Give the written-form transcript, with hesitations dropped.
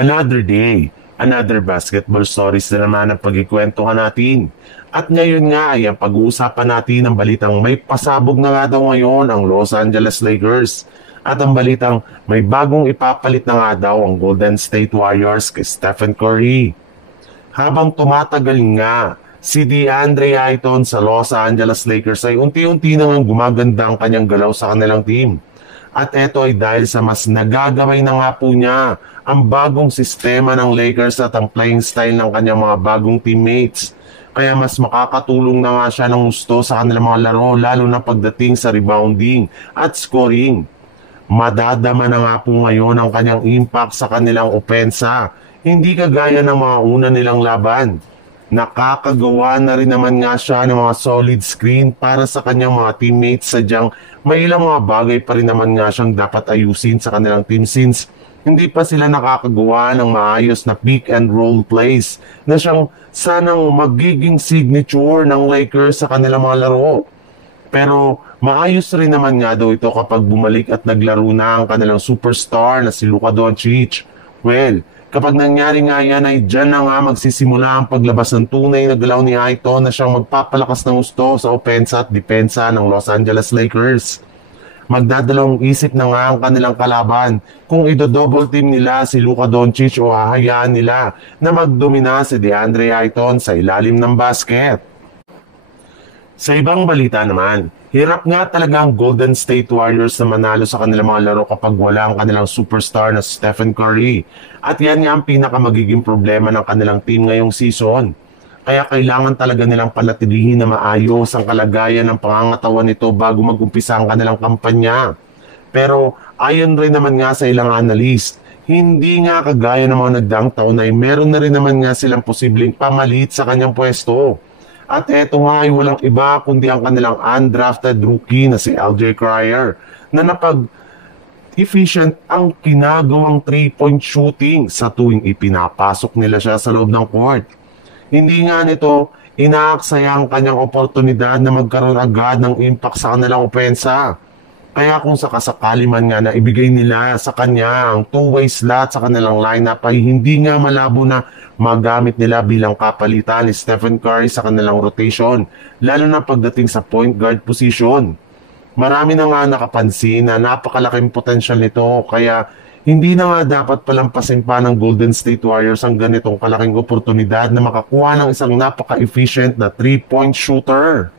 Another day, another basketball stories na naman ang pagkikwentuhan natin. At ngayon nga ay ang pag-uusapan natin ang balitang may pasabog na nga daw ngayon ang Los Angeles Lakers. At ang balitang may bagong ipapalit na nga daw ang Golden State Warriors kay Stephen Curry. Habang tumatagal nga, si DeAndre Ayton sa Los Angeles Lakers ay unti-unti nang gumaganda ang kanyang galaw sa kanilang team. At ito ay dahil sa mas nagagaway na nga po niya ang bagong sistema ng Lakers at ang playing style ng kanyang mga bagong teammates. Kaya mas makakatulong na nga siya ng gusto sa kanilang mga laro lalo na pagdating sa rebounding at scoring. Madadama na nga po ngayon ang kanyang impact sa kanilang opensa, hindi kagaya ng mga una nilang laban. Nakakagawa na rin naman nga siya ng mga solid screen para sa kanyang mga teammates, sadyang may ilang mga bagay pa rin naman nga siyang dapat ayusin sa kanilang team since hindi pa sila nakakagawa ng maayos na pick and roll plays na siyang sanang magiging signature ng Lakers sa kanilang mga laro. Pero maayos rin naman nga daw ito kapag bumalik at naglaro na ang kanilang superstar na si Luka Doncic. Well, kapag nangyari nga yan ay dyan na nga magsisimula ang paglabas ng tunay na galaw ni Ayton na siyang magpapalakas ng gusto sa opensa at depensa ng Los Angeles Lakers. Magdadalawang isip na nga ang kanilang kalaban kung ido-double team nila si Luka Doncic o hahayaan nila na magdomina si DeAndre Ayton sa ilalim ng basket. Sa ibang balita naman, hirap nga talaga ang Golden State Warriors na manalo sa kanilang mga laro kapag wala ang kanilang superstar na Stephen Curry. At yan nga ang pinakamagiging problema ng kanilang team ngayong season. Kaya kailangan talaga nilang panatilihin na maayos ang kalagayan ng pangangatawan nito bago mag-umpisa ang kanilang kampanya. Pero ayon rin naman nga sa ilang analyst, hindi nga kagaya ng mga nagdaang taon ay meron na rin naman nga silang posibleng pamalit sa kanyang pwesto. At eto nga ay walang iba kundi ang kanilang undrafted rookie na si LJ Cryer na efficient ang kinagawang 3-point shooting sa tuwing ipinapasok nila siya sa loob ng court. Hindi nga nito inaaksaya ang kanyang oportunidad na magkaroon agad ng impact sa kanilang opensa. Kaya kung sakasakali man nga na ibigay nila sa kanya ang two-way slot sa kanilang lineup ay hindi nga malabo na magamit nila bilang kapalitan ni Stephen Curry sa kanilang rotation, lalo na pagdating sa point guard position. Marami na nga nakapansin na napakalaking potensyal nito kaya hindi na nga dapat palampasin pa ng Golden State Warriors ang ganitong kalaking oportunidad na makakuha ng isang napaka-efficient na 3-point shooter.